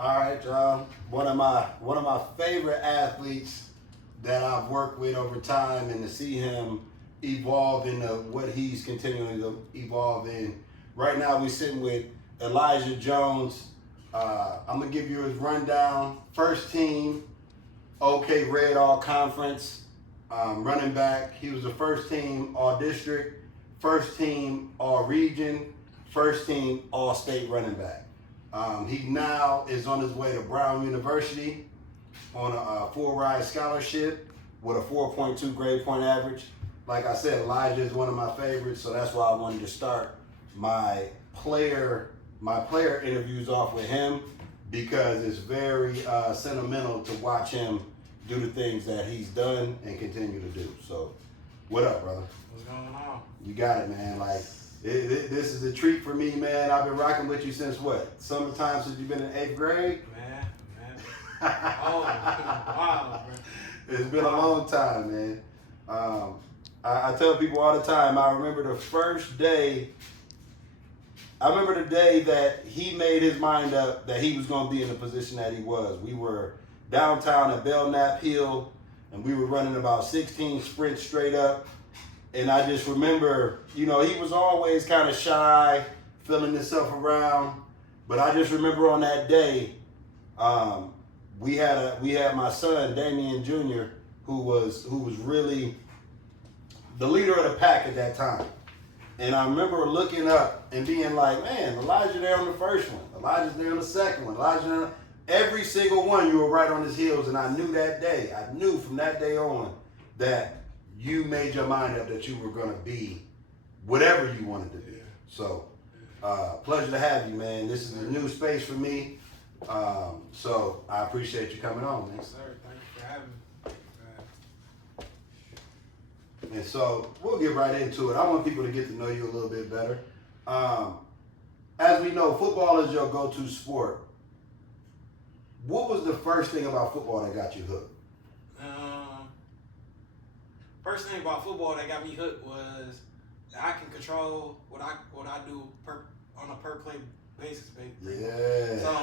All right, y'all. One of my favorite athletes that I've worked with over time, and to see him evolve into what he's continuing to evolve in. Right now, we're sitting with Elijah Jones. I'm gonna give you his rundown. First team, OK Red All Conference, running back. He was the first team All District, first team All Region, first team All State running back. He now is on his way to Brown University on a full ride scholarship with a 4.2 grade point average. Like I said, Elijah is one of my favorites, so that's why I wanted to start my player interviews off with him, because it's very sentimental to watch him do the things that he's done and continue to do. So, what up, brother? What's going on? You got it, man. Like, this is a treat for me, man. I've been rocking with you since what? Summertime, since you've been in 8th grade? Man. Oh, wow, bro. It's been a long time, man. I tell people all the time, I remember the day that he made his mind up that he was going to be in the position that he was. We were downtown at Belknap Hill, and we were running about 16 sprints straight up. And I just remember, he was always kind of shy, feeling himself around. But I just remember on that day, we had my son, Damian Jr., who was really the leader of the pack at that time. And I remember looking up and being like, man, Elijah there on the first one. Elijah's there on the second one. Elijah there. Every single one, you were right on his heels. And I knew from that day on that you made your mind up that you were going to be whatever you wanted to be. So, pleasure to have you, man. This is a new space for me. So I appreciate you coming on, man. Yes, sir. Thank you for having me. And so we'll get right into it. I want people to get to know you a little bit better. As we know, football is your go-to sport. What was the first thing about football that got you hooked? First thing about football that got me hooked was that I can control what I do on a per play basis, baby. Yeah. So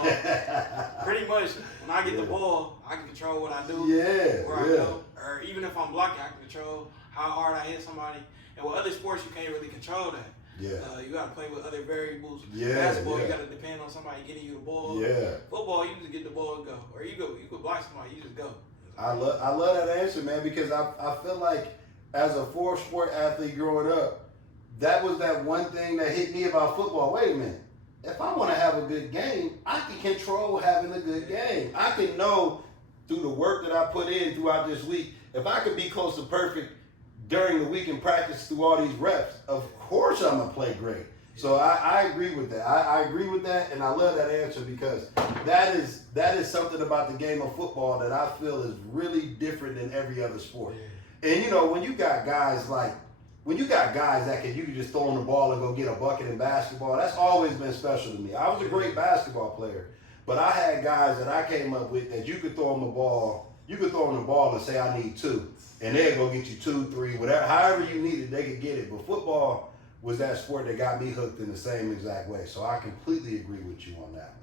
pretty much when I get the ball, I can control what I do. Where I go, or even if I'm blocking, I can control how hard I hit somebody. And with other sports, you can't really control that. Yeah. You got to play with other variables. Yeah. Basketball, you got to depend on somebody getting you the ball. Yeah. Football, you just get the ball and go, or you could block somebody, you just go. I love that answer, man, because I feel like as a four-sport athlete growing up, that was that one thing that hit me about football. Wait a minute. If I want to have a good game, I can control having a good game. I can know through the work that I put in throughout this week, if I could be close to perfect during the week and practice through all these reps, of course I'm going to play great. So I agree with that. I agree with that, and I love that answer, because that is something about the game of football that I feel is really different than every other sport. And when you got guys that you can just throw on the ball and go get a bucket in basketball, that's always been special to me. I was a great basketball player, but I had guys that I came up with that you could throw them the ball and say, I need 2. And they'll go get you 2, 3, whatever, however you need it, they could get it. But football was that sport that got me hooked in the same exact way. So I completely agree with you on that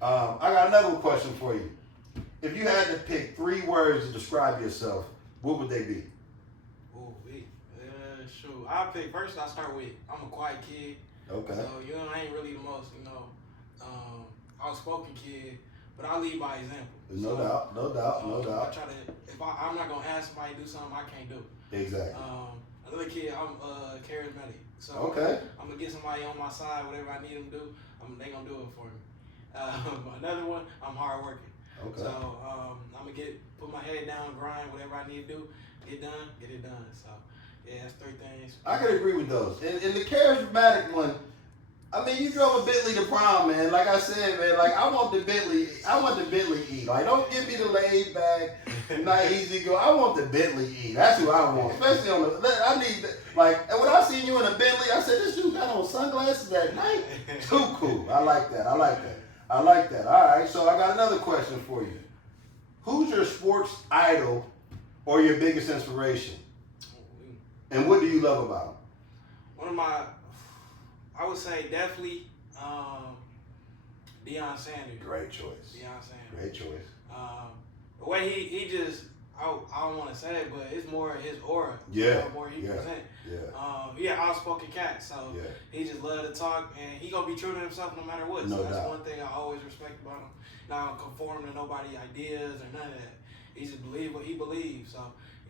one. I got another question for you. If you had to pick 3 words to describe yourself, what would they be? Oh, shoot. I start with, I'm a quiet kid. Okay. So, I ain't really the most, outspoken kid, but I lead by example. No doubt. I try to, I'm not going to have somebody do something I can't do. Exactly. Another kid, I'm charismatic. So okay. I'm going to get somebody on my side, whatever I need them to do, they going to do it for me. Another one, I'm hardworking. Okay. So I'm going to put my head down, grind, whatever I need to do, get it done. So, yeah, that's 3 things. I can agree with those. And the charismatic one, I mean, you drove a Bentley to prom, man. Like I said, man, like I want the Bentley E. Like, don't give me the laid back, not easy go. I want the Bentley E. That's who I want. Especially I need, and when I seen you in a Bentley, I said, this dude got on sunglasses at night. Too cool. I like that. All right, so I got another question for you. Who's your sports idol or your biggest inspiration? And what do you love about him? I would say definitely Deion Sanders. Great choice. Deion Sanders. Great choice. The way he just, I don't want to say it, but it's more his aura. Yeah. The more he present. Yeah. He an outspoken cat, so he just love to talk, and he gonna be true to himself no matter what. No so that's doubt. one thing I always respect about him. Not conform to nobody's ideas or none of that. He just believe what he believes. So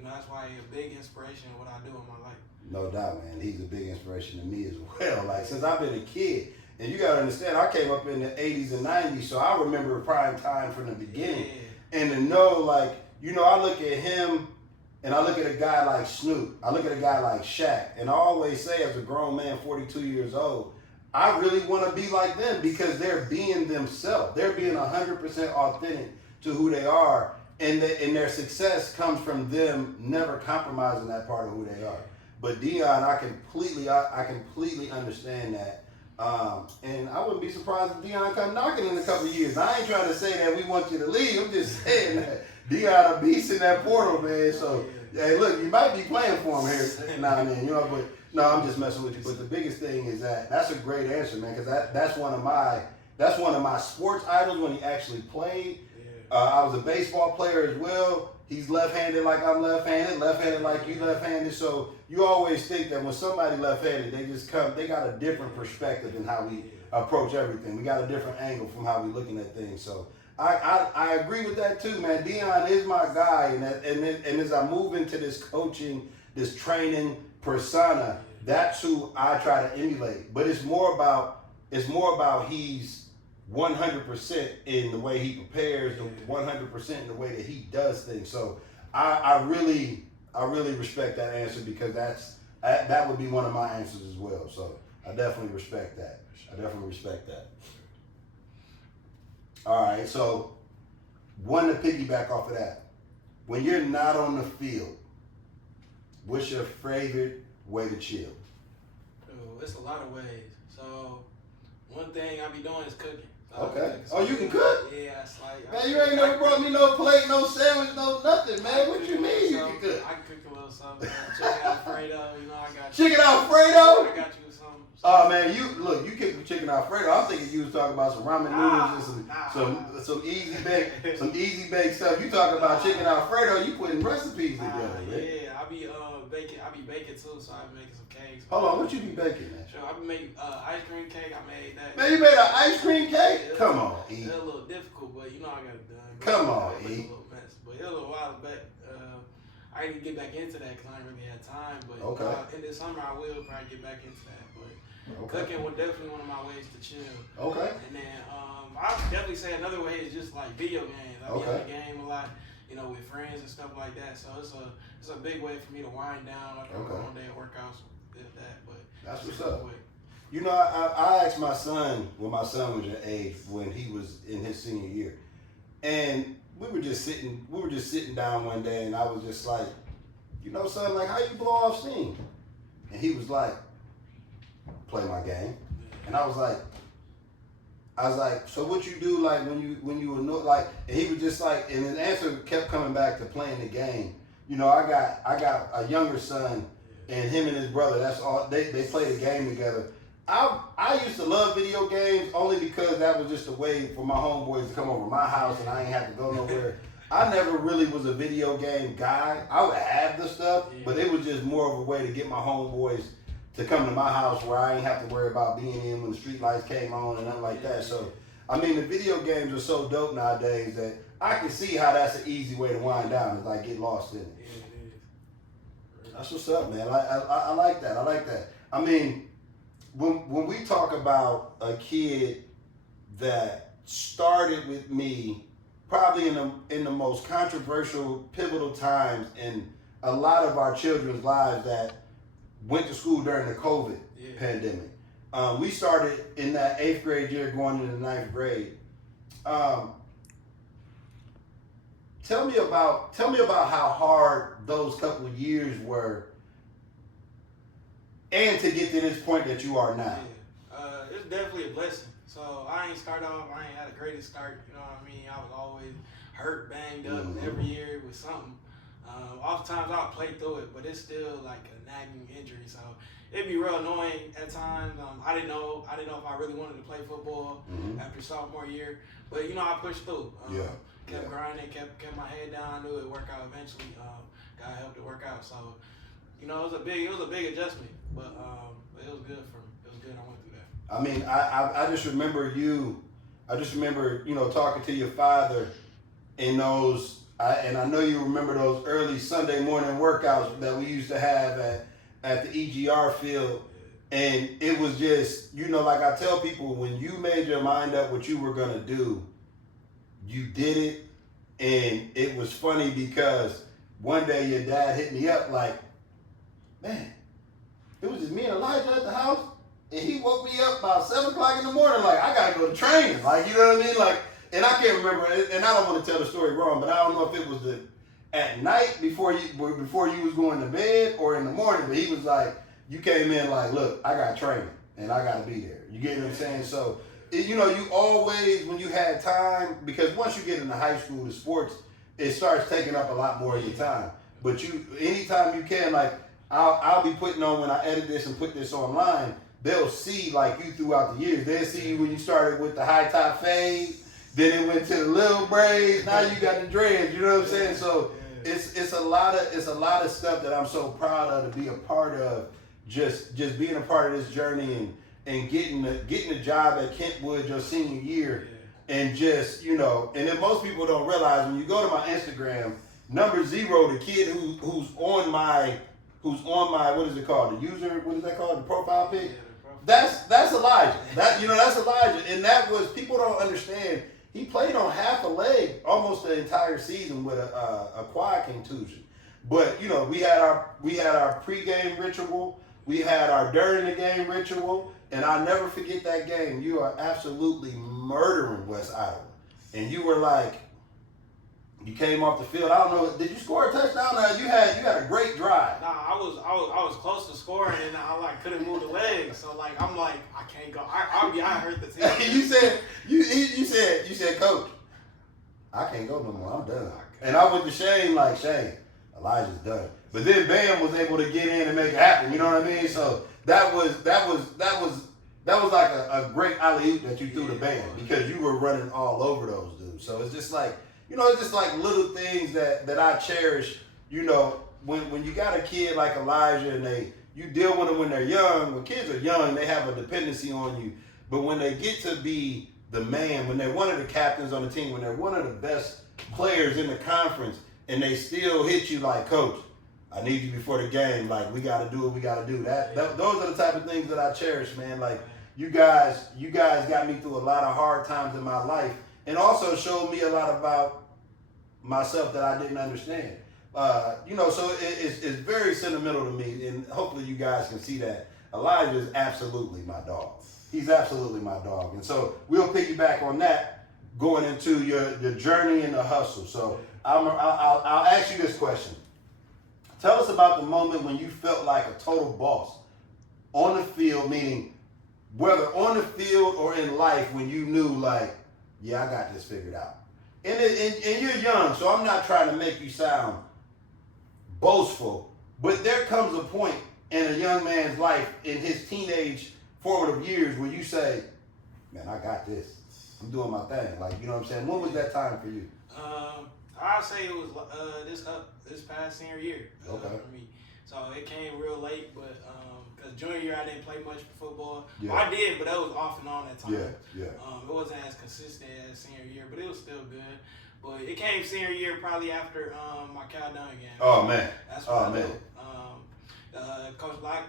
that's why he's a big inspiration in what I do in my life. No doubt, man. He's a big inspiration to me as well. Like since I've been a kid, and you gotta understand, I came up in the '80s and '90s, so I remember prime time from the beginning. Yeah. And to know, like, I look at him. And I look at a guy like Snoop. I look at a guy like Shaq. And I always say, as a grown man, 42 years old, I really want to be like them because they're being themselves. They're being 100% authentic to who they are. And their success comes from them never compromising that part of who they are. But Deion, I completely understand that. And I wouldn't be surprised if Deion come knocking in a couple of years. I ain't trying to say that we want you to leave. I'm just saying that Deion a beast in that portal, man. So, hey, look, you might be playing for him here now and then, but no, I'm just messing with you. But the biggest thing is that's a great answer, man, because that's one of my sports idols when he actually played. I was a baseball player as well. He's left-handed like I'm left-handed like you left-handed. So you always think that when somebody left-handed, they got a different perspective in how we approach everything. We got a different angle from how we looking at things. So I agree with that too, man. Deion is my guy, and as I move into this coaching, this training persona, that's who I try to emulate. But it's more about he's 100% in the way he prepares, 100% in the way that he does things. So I really respect that answer because that would be one of my answers as well. So I definitely respect that. All right, so one to piggyback off of that. When you're not on the field, what's your favorite way to chill? Oh, it's a lot of ways. So one thing I be doing is cooking. Okay. Oh, you can cook? Yeah, it's like... Man, you ain't never brought me no plate, no sandwich, no nothing, man. What you mean you can cook? I can cook a little something. Chicken Alfredo, I got you. Chicken Alfredo? I got you with something. Oh, man, you cook with chicken Alfredo. I'm thinking you was talking about some ramen noodles and some easy bake stuff. You talking about chicken Alfredo, you putting recipes together, man. Yeah, I be baking too, so I be making some cakes. Hold on, what you be baking, man? Sure, I be making ice cream cake. I made that. Man, you made an ice cream cake? Come on, E. It's a little difficult, but I got it done. Come on, E. It's a little mess, but it was a little while back. I didn't get back into that because I didn't really have time. But in the summer, I will probably get back into that. But cooking was definitely one of my ways to chill. Okay. And then I definitely say another way is just like video games. I be on the game a lot, with friends and stuff like that. So it's a big way for me to wind down. Like one day at workouts, if that. But that's what's up. I asked my son when my son was your age, when he was in his senior year, and we were just sitting down one day, and I was just like, son, like, how you blow off steam? And he was like, play my game. And I was like, so what you do, like, when you were like, and he was just like, and his answer kept coming back to playing the game. I got a younger son, and him and his brother, that's all, they play the game together. I used to love video games only because that was just a way for my homeboys to come over to my house and I ain't have to go nowhere. I never really was a video game guy. I would have the stuff, but it was just more of a way to get my homeboys to come to my house where I ain't have to worry about being in when the street lights came on and nothing like that. So, I mean, the video games are so dope nowadays that I can see how that's an easy way to wind down, is like get lost in it. That's what's up, man. I like that. I like that. I mean, when we talk about a kid that started with me probably in the most controversial, pivotal times in a lot of our children's lives that went to school during the COVID pandemic. We started in that 8th grade year going into the 9th grade. Tell me about how hard those couple of years were, and to get to this point that you are now. It's definitely a blessing. So I ain't had the greatest start, you know what I mean? I was always hurt, banged up every year with something. Oftentimes I'll play through it, but it's still like a nagging injury, so it'd be real annoying at times. I didn't know if I really wanted to play football after sophomore year, but I pushed through. Kept grinding, kept my head down. I knew it would work out eventually. God helped it work out. So, it was a big adjustment, but it was good for me. It was good. I went through that. I mean, I just remember talking to your father in those. And I know you remember those early Sunday morning workouts that we used to have at the EGR field. And it was just, like I tell people, when you made your mind up what you were going to do, you did it. And it was funny because one day your dad hit me up like, man, it was just me and Elijah at the house. And he woke me up about 7 o'clock in the morning like, I got to go to training. Like, you know what I mean? Like, and I can't remember, and I don't want to tell the story wrong, but I don't know if it was at night before you was going to bed or in the morning. But he was like, you came in like, look, I got training and I got to be there. You get what I'm saying? So, you always, when you had time, because once you get into high school, the sports, it starts taking up a lot more of your time. But anytime you can, like, I'll be putting on, when I edit this and put this online, they'll see like you throughout the years. They'll see you when you started with the high top fade. Then it went to the little braids. Now you got the dreads. You know what I'm saying? So it's a lot of stuff that I'm so proud of to be a part of. Just being a part of this journey and getting a job at Kentwood your senior year, and just and then most people don't realize when you go to my Instagram, number 0, the kid who's on my what is it called? The user, what is that called? The profile pic. That's Elijah. That's Elijah, and that was, people don't understand. He played on half a leg almost the entire season with a quad contusion. But we had our pregame ritual, we had our during the game ritual, and I'll never forget that game. You are absolutely murdering West Iowa, and you were like, you came off the field. I don't know, did you score a touchdown? You had a great drive. Nah, I was close to scoring, and I couldn't move the legs. So I'm like, I can't go. I hurt the team. you said, Coach, I can't go no more. I'm done. And I went to Shane like, Shane, Elijah's done. But then Bam was able to get in and make it happen. You know what I mean? So that was like a great alley-oop that you threw to Bam, because you were running all over those dudes. So it's just like, it's just like little things that I cherish. When you got a kid like Elijah, and you deal with them when they're young. When kids are young, they have a dependency on you. But when they get to be the man, when they're one of the captains on the team, when they're one of the best players in the conference, and they still hit you like, Coach, I need you before the game. Like, we got to do what we got to do. Those are the type of things that I cherish, man. Like, you guys got me through a lot of hard times in my life, and also showed me a lot about myself that I didn't understand. So it's very sentimental to me, and hopefully you guys can see that. Elijah is absolutely my dog. He's absolutely my dog. And so we'll piggyback on that going into your journey and the hustle. So I'll ask you this question. Tell us about the moment when you felt like a total boss on the field, meaning whether on the field or in life, when you knew like, yeah, I got this figured out. And you're young, so I'm not trying to make you sound boastful, but there comes a point in a young man's life, in his teenage formative years, where you say, man, I got this. I'm doing my thing. Like, you know what I'm saying? When was that time for you? I'd say it was this past senior year for me. So it came real late, but because junior year I didn't play much for football. Yeah. Well, I did, but that was off and on that time. Yeah. It wasn't as consistent as senior year, but it was still good. But it came senior year probably after my Cal Dunn game. Oh man. That's what I did. Coach Black,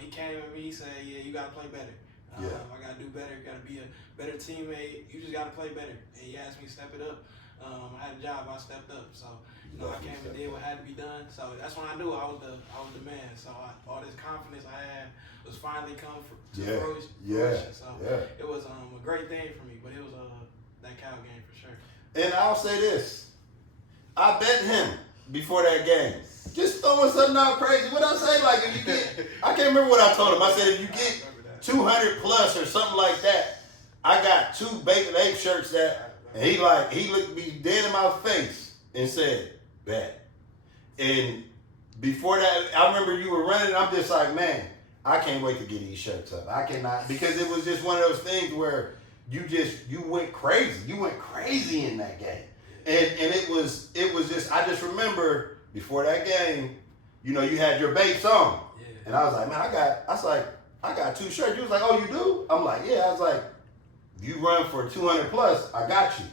he came at me, he said, yeah, you got to play better. I got to do better. Got to be a better teammate. You just got to play better. And he asked me to step it up. I had a job. I stepped up. So I came and did what had to be done. So that's when I knew I was the man. So all this confidence I had was finally come to fruition. So it was a great thing for me. But it was that Cal game for sure. And I'll say this: I bet him before that game. Just throwing something out crazy. What I say? Like, if you get, I can't remember what I told him. I said, if you get 200 plus or something like that, I got 2 Bacon Ape shirts that, and he looked me dead in my face and said, bet. And before that, I remember you were running. I'm just like, man, I can't wait to get these shirts up. I cannot, because it was just one of those things where you went crazy. You went crazy in that game, and it was just, I just remember before that game, you know, you had your Bape song, and I was like, man, I got 2 shirts. You was like, oh, you do? I'm like, yeah. I was like, you run for 200 plus, I got you.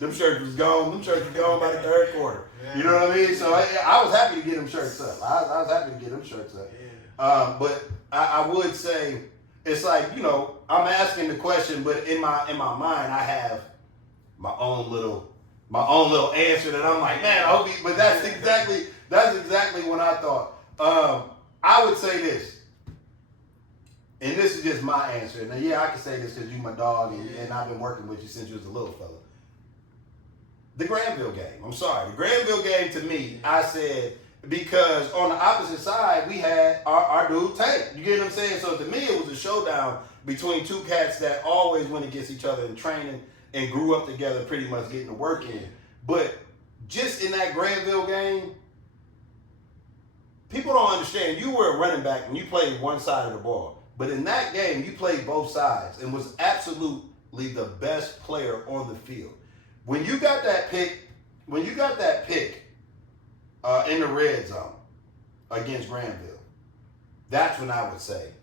Them shirts was gone. Them shirts was gone by the 3rd quarter. You know what I mean? So I was happy to get them shirts up. I was happy to get them shirts up. But I would say, it's like, you know, I'm asking the question, but in my mind, I have my own little answer that I'm like, man, I hope but that's exactly what I thought. I would say this, and this is just my answer. Now, yeah, I can say this because you my dog, and I've been working with you since you was a little fella. The Granville game. I'm sorry. The Granville game, to me, I said, because on the opposite side, we had our dude Tank. You get what I'm saying? So to me, it was a showdown between 2 cats that always went against each other in training and grew up together, pretty much getting the work in. But just in that Granville game, people don't understand. You were a running back and you played one side of the ball. But in that game, you played both sides and was absolutely the best player on the field. When you got that pick in the red zone against Granville, that's when I would say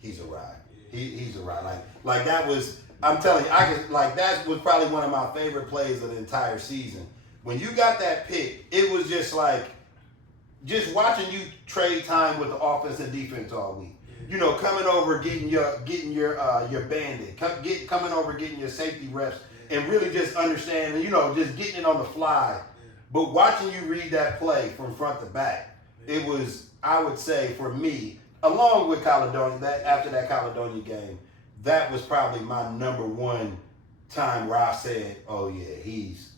he's a ride. He's a ride. Like that was, I'm telling you, that was probably one of my favorite plays of the entire season. When you got that pick, it was just like, just watching you trade time with the offense and defense all week. You know, coming over, getting your bandit, coming over, getting your safety reps, and really just understanding, you know, just getting it on the fly. But watching you read that play from front to back, it was, I would say, for me, along with Caledonia, after that Caledonia game, that was probably my number one time where I said, oh yeah, he's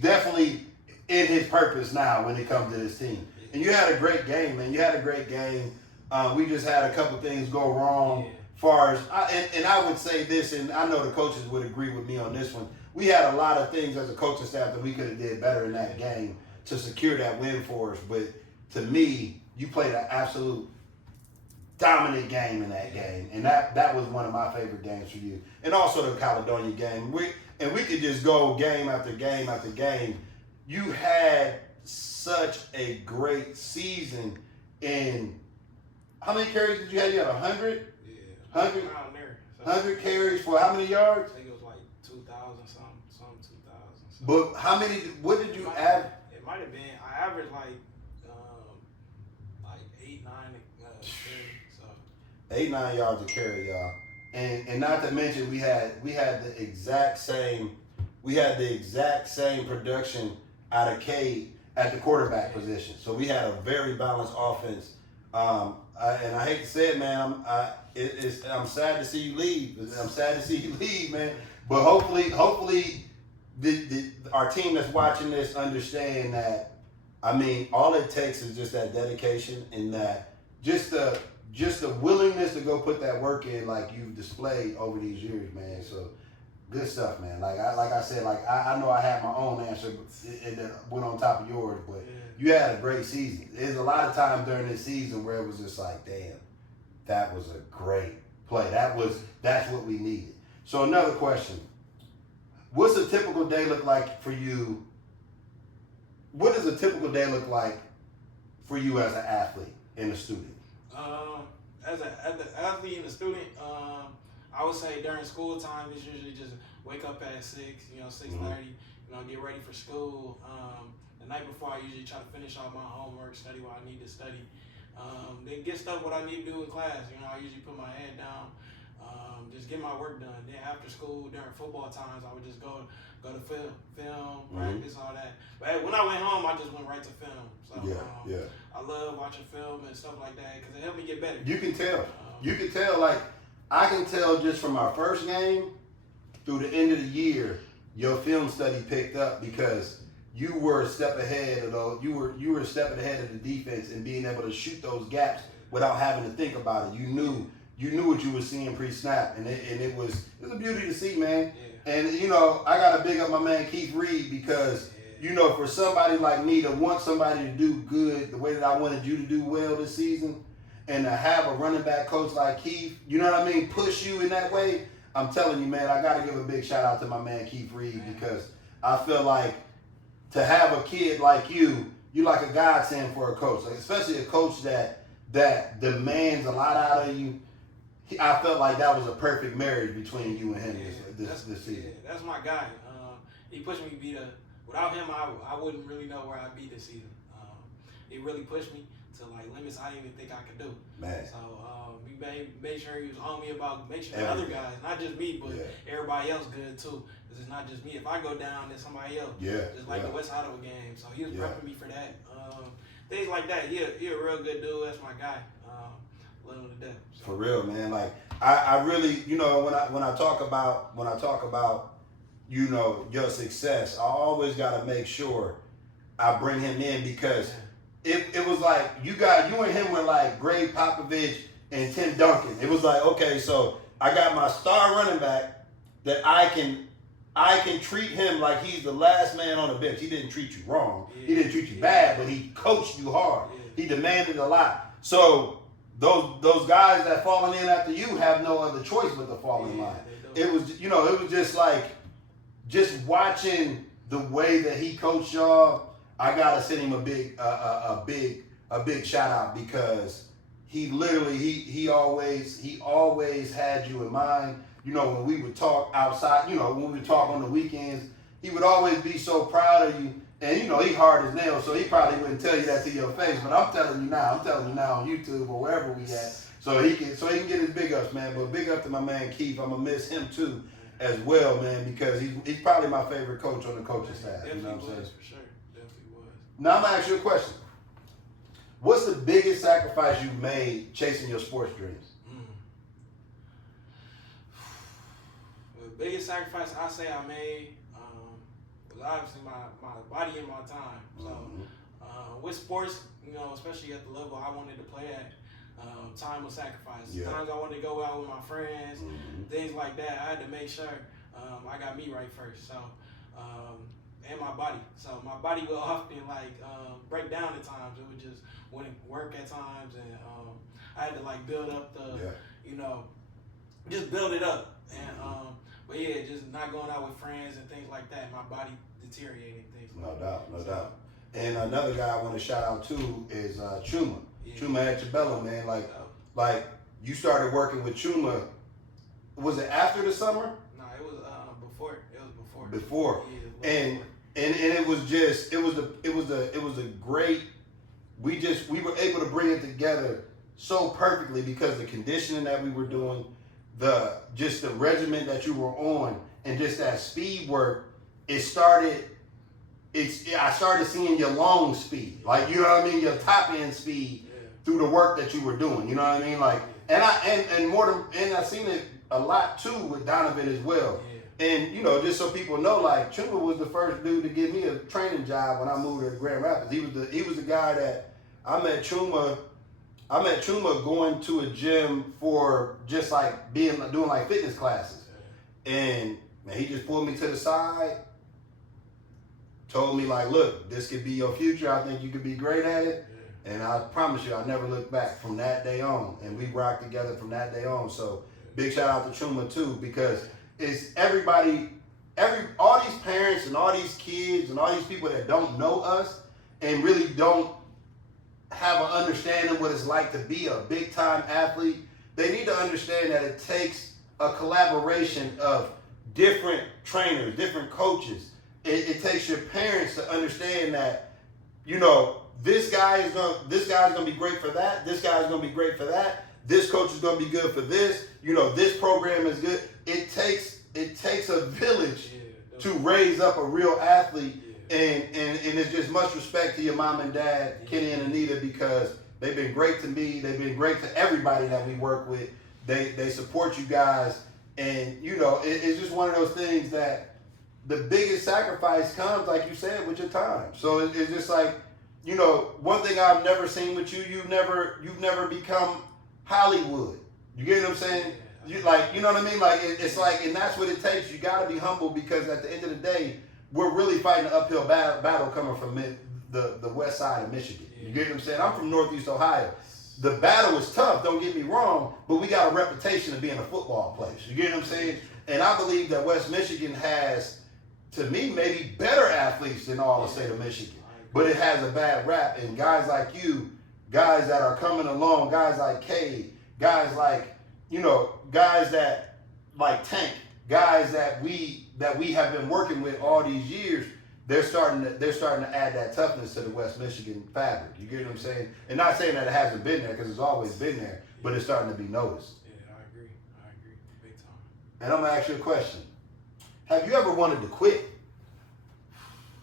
definitely in his purpose now when it comes to this team. And you had a great game, man. You had a great game. We just had a couple things go wrong. Far as I would say this, and I know the coaches would agree with me on this one. We had a lot of things as a coaching staff that we could have did better in that game to secure that win for us. But to me, you played an absolute dominant game in that game, and that was one of my favorite games for you. And also the Caledonia game. We could just go game after game after game. You had such a great season. In how many carries did you have? You had 100. 100 carries for how many yards? I think it was like 2,000 some 2,000. But how many? What did you add? It might have been. I averaged like 8, 9 carries. So 8-9 yards a carry, y'all. And not to mention we had the exact same production out of Cade at the quarterback position. So we had a very balanced offense. And I hate to say it, man. I'm sad to see you leave. I'm sad to see you leave, man. But hopefully, our team that's watching this understand that. I mean, all it takes is just that dedication and that just the willingness to go put that work in, like you've displayed over these years, man. So good stuff, man. Like I said, I know I had my own answer that went on top of yours, but you had a great season. There's a lot of times during this season where it was just like, damn, that was a great play. That's what we needed. So another question. What's a typical day look like for you? What does a typical day look like for you as an athlete and a student? As an athlete and a student, I would say during school time, it's usually just wake up at 6, 6:30, get ready for school. The night before, I usually try to finish off my homework, study what I need to study, then get stuff what I need to do in class. I usually put my head down, just get my work done. Then after school, during football times, I would just go to film, practice, all that. But hey, when I went home, I just went right to film. So I love watching film and stuff like that because it helped me get better. You can tell. Like, I can tell just from our first game through the end of the year, your film study picked up because you were a step ahead of those. You were stepping ahead of the defense and being able to shoot those gaps without having to think about it. You knew what you were seeing pre-snap, and it was a beauty to see, man. Yeah. And I gotta big up my man Keith Reed because you know, for somebody like me to want somebody to do good the way that I wanted you to do well this season, and to have a running back coach like Keith, you know what I mean, push you in that way, I'm telling you, man, I got to give a big shout out to my man Keith Reed, because I feel like to have a kid like you like a godsend for a coach, like especially a coach that demands a lot out of you. I felt like that was a perfect marriage between you and him this season. Yeah, that's my guy. He pushed me to be without him, I wouldn't really know where I'd be this season. He really pushed me to like limits I didn't even think I could do. Man. So we made sure he was on me about make sure the other guys, not just me, but everybody else good too. Because it's not just me. If I go down, then somebody else. Yeah. Just like the West Idaho game. So he was prepping me for that. Things like that. He a real good dude. That's my guy. Love him to death. So. For real, man. Like I really, you know, when I talk about, you know, your success, I always got to make sure I bring him in, because it was like you and him were like Greg Popovich and Tim Duncan. It was like, okay, so I got my star running back that I can treat him like he's the last man on the bench. He didn't treat you wrong. He didn't treat you bad, but he coached you hard. He demanded a lot. So those guys that falling in after you have no other choice but to fall in line. It was, you know, it was just like, just watching the way that he coached y'all. I gotta send him a big shout out, because he literally he always had you in mind. You know, when we would talk outside, you know, when we would talk on the weekends, he would always be so proud of you. And you know, he hard as nails, so he probably wouldn't tell you that to your face. But I'm telling you now on YouTube or wherever we at, so he can get his big ups, man. But big up to my man Keith. I'm gonna miss him too, as well, man, because he's probably my favorite coach on the coaching staff. Definitely, you know what I'm saying? For sure. Definitely was. Now I'm gonna ask you a question. What's the biggest sacrifice you've made chasing your sports dreams? The biggest sacrifice I say I made was obviously my body and my time. So with sports, you know, especially at the level I wanted to play at, time was sacrificed. Times I wanted to go out with my friends, things like that. I had to make sure I got me right first. So and my body. So my body would often break down at times. It would just wouldn't work at times, and I had to like build up you know, just build it up. And but yeah, just not going out with friends and things like that. My body deteriorating, things like that. No doubt. And another guy I want to shout out to is Chuma. Chuma Achibello, man. Like you started working with Chuma. Was it after the summer? No, it was before. It was before. Before. Yeah, and it was just it was a great. We were able to bring it together so perfectly, because the conditioning that we were doing, the regimen that you were on, and just that speed work. I started seeing your long speed, like, you know what I mean, your top end speed through the work that you were doing. You know what I mean, like, and I seen it a lot too with Donovan as well. And you know, just so people know, like, Chuma was the first dude to give me a training job when I moved to Grand Rapids. He was the guy that I met Chuma going to a gym for just like doing like fitness classes. And man, he just pulled me to the side, told me like, look, this could be your future. I think you could be great at it. And I promise you, I never looked back from that day on. And we rocked together from that day on. So big shout out to Chuma too, because it's all these parents and all these kids and all these people that don't know us and really don't have an understanding of what it's like to be a big time athlete. They need to understand that it takes a collaboration of different trainers, different coaches. It takes your parents to understand that, you know, this guy is gonna be great for that. This guy is gonna be great for that. This coach is gonna be good for this. You know, this program is good. It takes a village to raise up a real athlete. And it's just much respect to your mom and dad, Kenny and Anita, because they've been great to me. They've been great to everybody that we work with. They support you guys. And, you know, it's just one of those things that the biggest sacrifice comes, like you said, with your time. So it's just like, you know, one thing I've never seen with you, you've never become Hollywood. You get what I'm saying? You know what I mean? Like, it's like, and that's what it takes. You got to be humble, because at the end of the day, we're really fighting an uphill battle coming from the west side of Michigan. You get what I'm saying? I'm from Northeast Ohio. The battle is tough, don't get me wrong, but we got a reputation of being a football place. You get what I'm saying? And I believe that West Michigan has, to me, maybe better athletes than all the state of Michigan. But it has a bad rap. And guys like you, guys that are coming along, guys like Cade, guys like, guys that like Tank, guys that we have been working with all these years, they're starting to add that toughness to the West Michigan fabric. You get what I'm saying? And not saying that it hasn't been there, because it's always been there, but it's starting to be noticed. Yeah, I agree, big time. And I'm gonna ask you a question. Have you ever wanted to quit?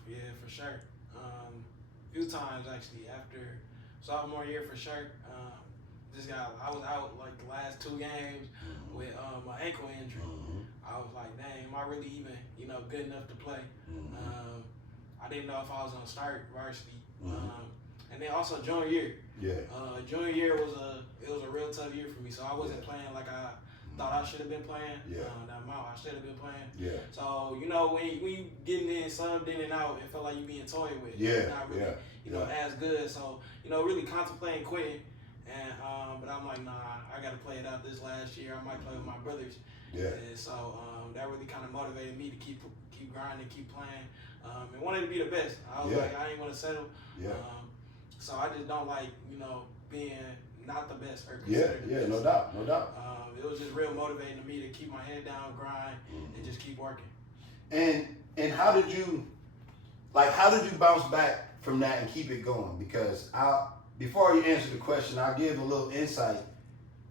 Yeah, for sure. A few times actually. After sophomore year, for sure. I was out like the last 2 games with my ankle injury. I was like, dang, am I really even, good enough to play? I didn't know if I was gonna start varsity. And then also junior year. Yeah. Junior year was a real tough year for me. So I wasn't playing like I thought I should have been playing. Yeah. That amount I should have been playing. Yeah. So when you getting in, subbed in and out, it felt like you being toyed with. Yeah. Not really, as good. So really contemplating quitting. And but I'm like, nah, I got to play it out this last year. I might play with my brothers. Yeah. And so that really kind of motivated me to keep grinding, keep playing, and wanted to be the best. I was like, I ain't want to settle. Yeah. So I just don't like, being not the best or considered the best. No doubt. It was just real motivating to me to keep my head down, grind, and just keep working. And how did you bounce back from that and keep it going? Because before you answer the question, I'll give a little insight.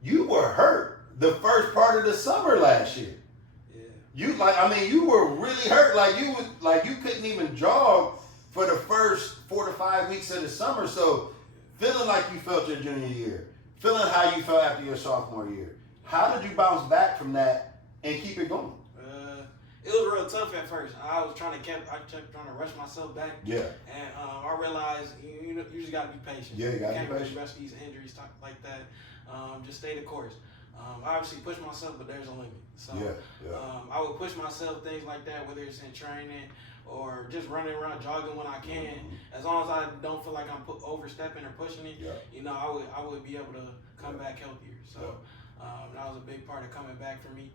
You were hurt the first part of the summer last year. Yeah. You were really hurt. You couldn't even jog for the first 4 to 5 weeks of the summer. So feeling like you felt your junior year, feeling how you felt after your sophomore year. How did you bounce back from that and keep it going? It was real tough at first. I kept trying to rush myself back. Yeah. And I realized you just got to be patient. Yeah, you got to be patient. Can't really rush these injuries, stuff like that. Just stay the course. I obviously push myself, but there's a limit. So I would push myself, things like that, whether it's in training or just running around, jogging when I can. As long as I don't feel like I'm overstepping or pushing it, I would be able to come back healthier. So that was a big part of coming back for me.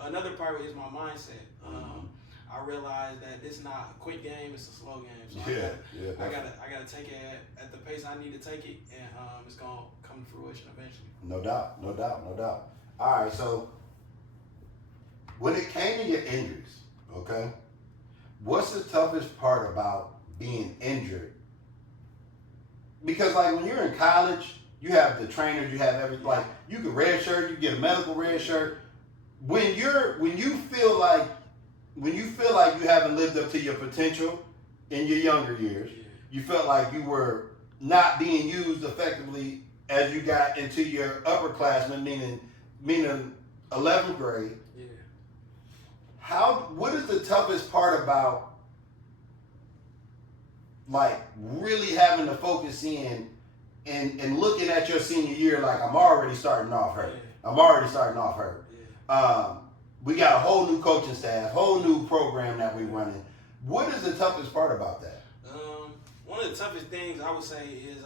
Another part is my mindset. I realized that it's not a quick game; it's a slow game. So I gotta take it at the pace I need to take it, and it's gonna come to fruition eventually. No doubt. All right, so when it came to your injuries, okay, what's the toughest part about being injured? Because when you're in college, you have the trainers, you have everything. You can redshirt, you get a medical redshirt. When you feel like you haven't lived up to your potential in your younger years, you felt like you were not being used effectively as you got into your upperclassmen, meaning 11th grade. Yeah. What is the toughest part about really having to focus in and looking at your senior year like I'm already starting off hurt. We got a whole new coaching staff, whole new program that we're running. What is the toughest part about that? One of the toughest things I would say is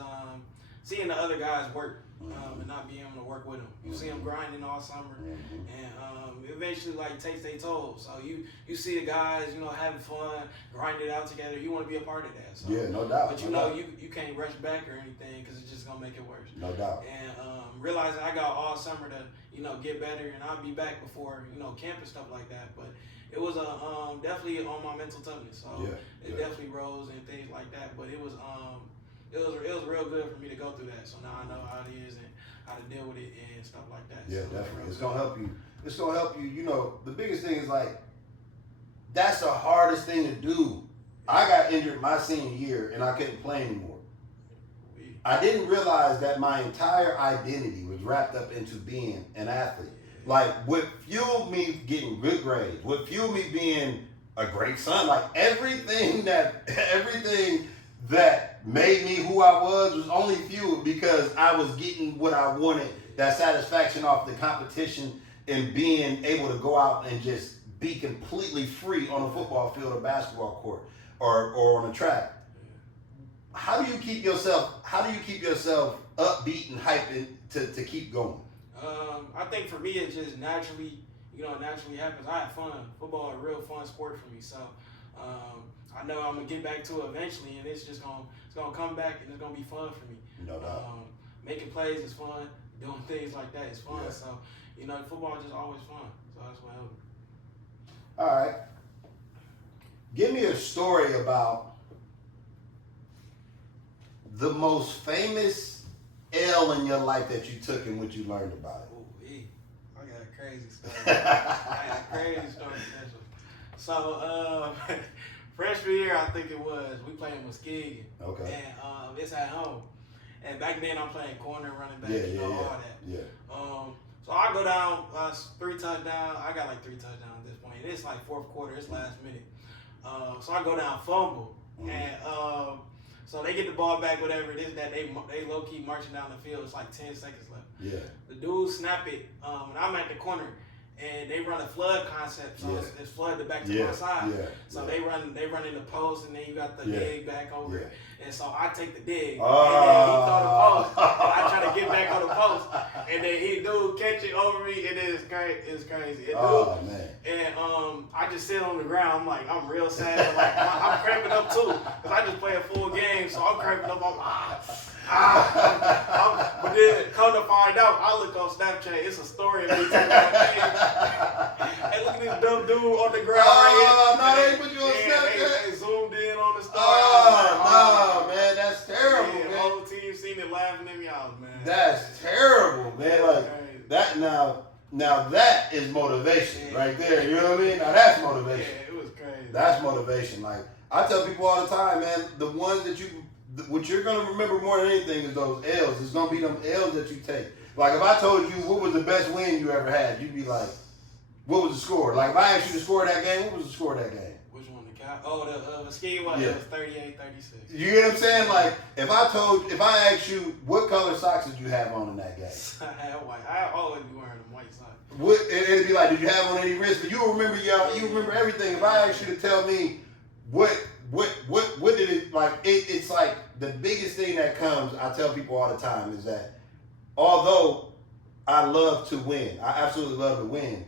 seeing the other guys work and not being able to work with them. You see them grinding all summer, and eventually takes their toll. So you see the guys, having fun, grinding it out together. You want to be a part of that. So, yeah, no doubt. But you can't rush back or anything because it's just gonna make it worse. No doubt. And realizing I got all summer to get better, and I'll be back before camp and stuff like that. But it was definitely on my mental toughness. So it definitely rose and things like that. But it was real good for me to go through that. So now I know how it is and how to deal with it and stuff like that. Yeah, so definitely. It's gonna help you. It's gonna help you. The biggest thing is that's the hardest thing to do. I got injured my senior year and I couldn't play anymore. I didn't realize that my entire identity was wrapped up into being an athlete. What fueled me getting good grades, what fueled me being a great son, everything that made me who I was only fueled because I was getting what I wanted, that satisfaction off the competition and being able to go out and just be completely free on a football field or basketball court or on a track. How do you keep yourself upbeat and hyped to keep going? I think for me it just naturally happens. I have fun. Football is a real fun sport for me, so I know I'm gonna get back to it eventually, and it's gonna come back and it's gonna be fun for me. No doubt. Making plays is fun. Doing things like that is fun. Yeah. So football is just always fun. So that's what helped me. All right. Give me a story about the most famous L in your life that you took and what you learned about it. I got a crazy story. So, freshman year, I think it was, we played in Muskegon. Okay. And it's at home. And back then, I'm playing corner, running back, all that. Yeah. So I go down, 3 touchdowns. I got like 3 touchdowns at this point. And it's like fourth quarter, it's last minute. So I go down, fumble. Mm-hmm. And so they get the ball back, whatever it is that they low-key marching down the field. It's like 10 seconds left. Yeah. The dudes snap it, and I'm at the corner. And they run a flood concept, so it's flood the back to my side. Yeah. So they run in the post, and then you got the dig back over. Yeah. And so I take the dig, and then he throw the post, and I try to get back on the post, and then he dude catch it over me, and it's crazy. And man. And I just sit on the ground. I'm like, I'm real sad. Like I'm cramping up too, cause I just play a full game, so I'm cramping up. But then come to find out, I look on Snapchat. It's a story of me taking my game. Hey, look at this dumb dude on the ground right here. No, they put you on Snapchat. They zoomed in on the story. No, man, that's terrible, man. The whole team seen it laughing at me out, man. That's terrible, man. Like that now that is motivation right there. You know what I mean? Now that's motivation. Yeah, it was crazy. That's motivation. Like I tell people all the time, man, the ones that what you're gonna remember more than anything is those L's. It's gonna be them L's that you take. Like if I told you what was the best win you ever had, you'd be like, what was the score? Like if I asked you to score that game, what was the score of that game? Which one? The ski one? Yeah. It was 38-36. You get what I'm saying? Like if I asked you what color socks did you have on in that game? I had white. I always be wearing them white socks. It'd be like, did you have on any wrist? But you remember you remember everything. If I asked you to tell me what did it like? It's like the biggest thing that comes. I tell people all the time is that although I love to win, I absolutely love to win.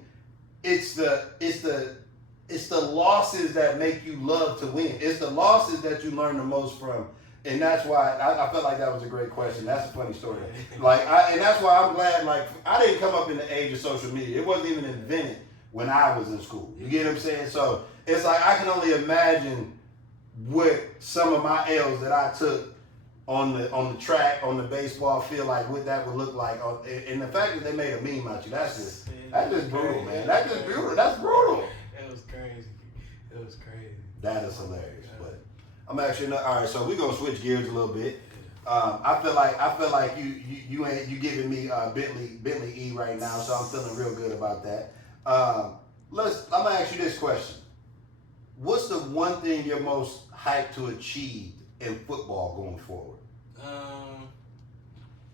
It's the losses that make you love to win. It's the losses that you learn the most from, and that's why I felt like that was a great question. That's a funny story. And that's why I'm glad. Like I didn't come up in the age of social media. It wasn't even invented when I was in school. You get what I'm saying? So it's like I can only imagine what some of my L's that I took on the track, on the baseball field, like what that would look like. And the fact that they made a meme out you, that's just brutal, man. That's just brutal. That's brutal. It was crazy. That is hilarious. But I'm actually not. All right, so we're gonna switch gears a little bit. I feel like you giving me Bentley E right now, so I'm feeling real good about that. I'm gonna ask you this question. What's the one thing you're most hyped to achieve in football going forward?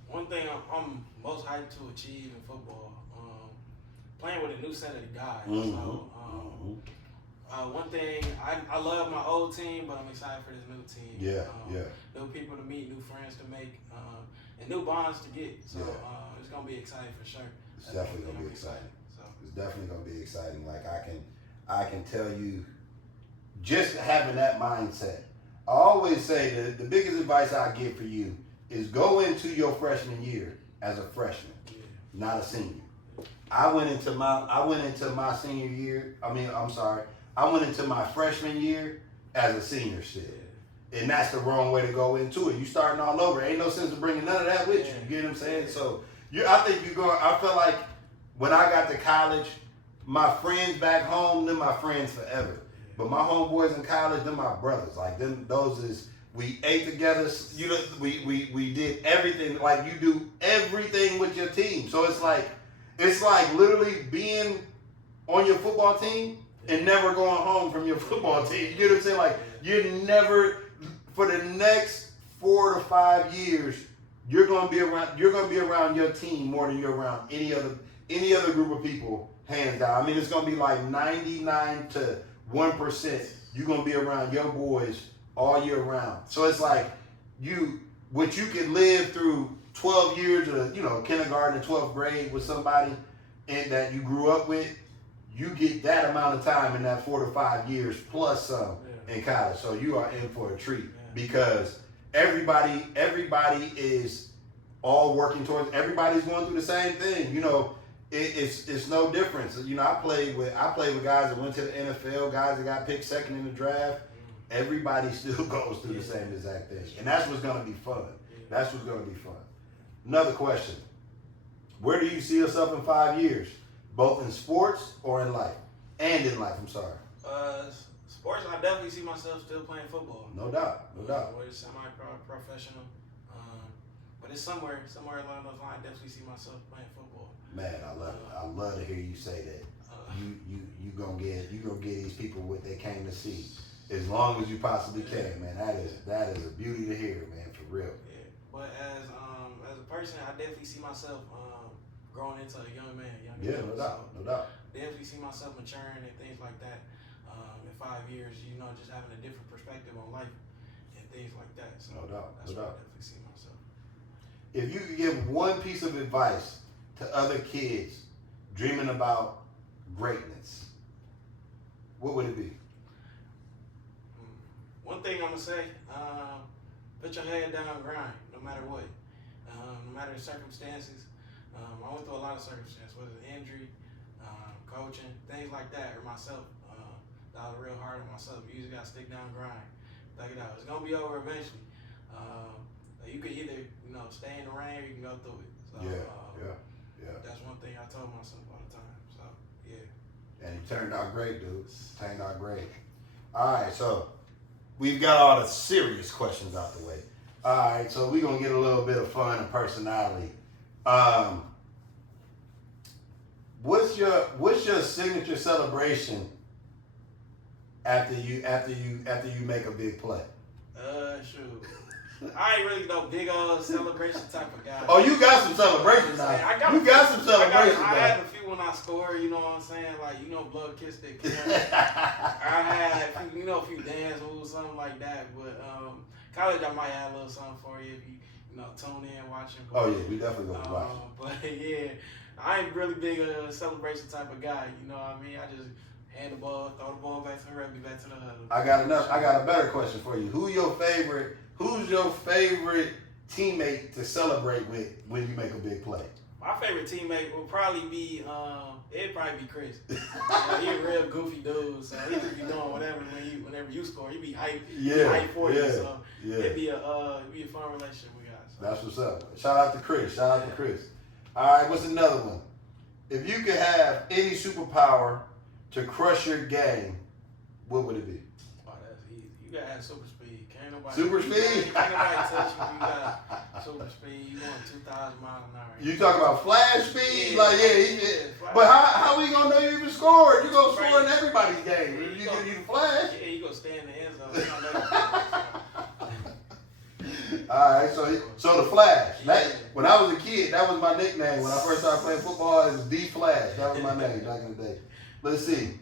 One thing I'm most hyped to achieve in football, playing with a new set of guys. Mm-hmm. So, one thing, I love my old team, but I'm excited for this new team. New people to meet, new friends to make, and new bonds to get. So it's gonna be exciting for sure. It's definitely gonna be exciting. It's definitely gonna be exciting. Like I can tell you, just having that mindset. I always say that the biggest advice I give for you is go into your freshman year as a freshman, not a senior. I went into my senior year. I went into my freshman year as a senior still. And that's the wrong way to go into it. You starting all over. Ain't no sense of bringing none of that with you. You get what I'm saying? So I feel like when I got to college, my friends back home, they're my friends forever. But my homeboys in college, they're my brothers. Like we ate together. You know, we did everything. Like you do everything with your team. So it's like literally being on your football team and never going home from your football team. You get what I'm saying? Like you're never, for the next 4 to 5 years, you're gonna be around your team more than you're around any other group of people hands down. I mean, it's gonna be like 99 to 1%. You're gonna be around your boys all year round. So it's like what you can live through 12 years of, kindergarten to 12th grade with somebody and that you grew up with, you get that amount of time in that 4 to 5 years plus some in college. So you are in for a treat because everybody is all working towards, everybody's going through the same thing. It's no difference. I played with guys that went to the NFL, guys that got picked second in the draft. Everybody still goes through the same exact thing. And that's what's going to be fun. That's what's going to be fun. Another question. Where do you see yourself in 5 years? Both in sports or in life? And in life, I'm sorry. Sports, I definitely see myself still playing football. No doubt. Where it's semi-professional. But it's somewhere along those lines, I definitely see myself playing football. Man, I love it. I love to hear you say that. You gonna get these people what they came to see. As long as you possibly can, man. That is a beauty to hear, man, for real. Yeah. But as a person, I definitely see myself growing into a young man. No doubt. Definitely see myself maturing and things like that. In 5 years, just having a different perspective on life and things like that. So no doubt. That's where I definitely see myself. If you could give one piece of advice to other kids dreaming about greatness, what would it be? One thing I'm gonna say, put your head down and grind, no matter what. No matter the circumstances. I went through a lot of circumstances, whether it's injury, coaching, things like that, or myself. I was real hard on myself. You just gotta stick down and grind. Thug it out. It's gonna be over eventually. You can either, stay in the rain or you can go through it. So, that's one thing I told myself all the time. So, yeah. And you turned out great, dude. Turned out great. All right, so we've got all the serious questions out the way. All right, so we're going to get a little bit of fun and personality. What's your signature celebration after you make a big play? Shoot. I ain't really no big old celebration type of guy. Oh, you got some celebrations now. You got some celebrations now. I had a few when I scored, you know what I'm saying? Like, blood kiss that I had, a few dance moves, something like that. But college, I might have a little something for you if you, tune in, watching. Oh, yeah, we definitely going to watch. But, yeah, I ain't really big a celebration type of guy, you know what I mean? I just hand the ball, throw the ball back to the rugby, back to the huddle. I got a better question for you. Who's your favorite teammate to celebrate with when you make a big play? My favorite teammate will probably be Chris. He a real goofy dude, so he just be doing whatever whenever you score. He be hype, hype for you. So it'd be a fun relationship we got. So. That's what's up. Shout out to Chris. All right, what's another one? If you could have any superpower to crush your game, what would it be? Oh, that's easy. You gotta have super speed. Can't nobody speed? Can't nobody touch you. You got super speed. You going 2,000 miles an hour. You talking about flash speed? But how we gonna know you even scored? You gonna score in everybody's game. You flash. Yeah, you gonna stay in the end zone. You don't know All right, so the Flash. When I was a kid, that was my nickname. When I first started playing football, it was the Flash. That was my name back in the day. Let's see.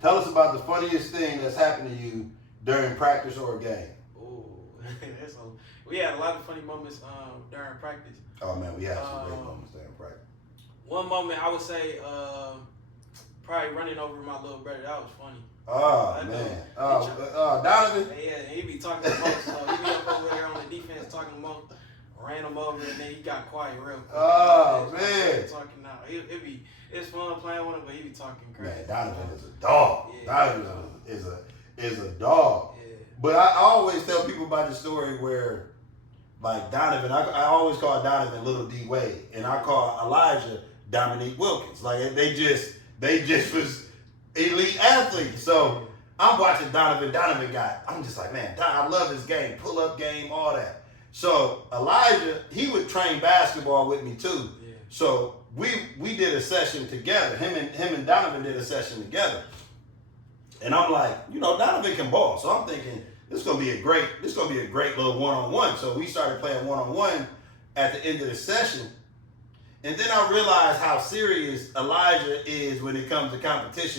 Tell us about the funniest thing that's happened to you during practice or a game. Ooh, we had a lot of funny moments during practice. Oh man, we had some great moments during practice. One moment I would say probably running over my little brother. That was funny. Oh man. Donovan. Yeah, he be talking the most. So he be up over there on the defense talking the most. Ran him over and then he got quiet real quick. Oh man. Talking now. It's fun playing with him, but he be talking crazy. Man, Donovan is a dog. Yeah, Donovan is a dog. Yeah. But I always tell people about the story where, like Donovan, I always call Donovan Little D Wade, and I call Elijah Dominique Wilkins. Like they just was elite athletes. So I'm watching Donovan. I'm just like, man, I love his game, pull up game, all that. So Elijah, he would train basketball with me too. Yeah. So we did a session together. Him and Donovan did a session together. And I'm like, Donovan can ball. So I'm thinking this is gonna be a great little one-on-one. So we started playing one-on-one at the end of the session. And then I realized how serious Elijah is when it comes to competition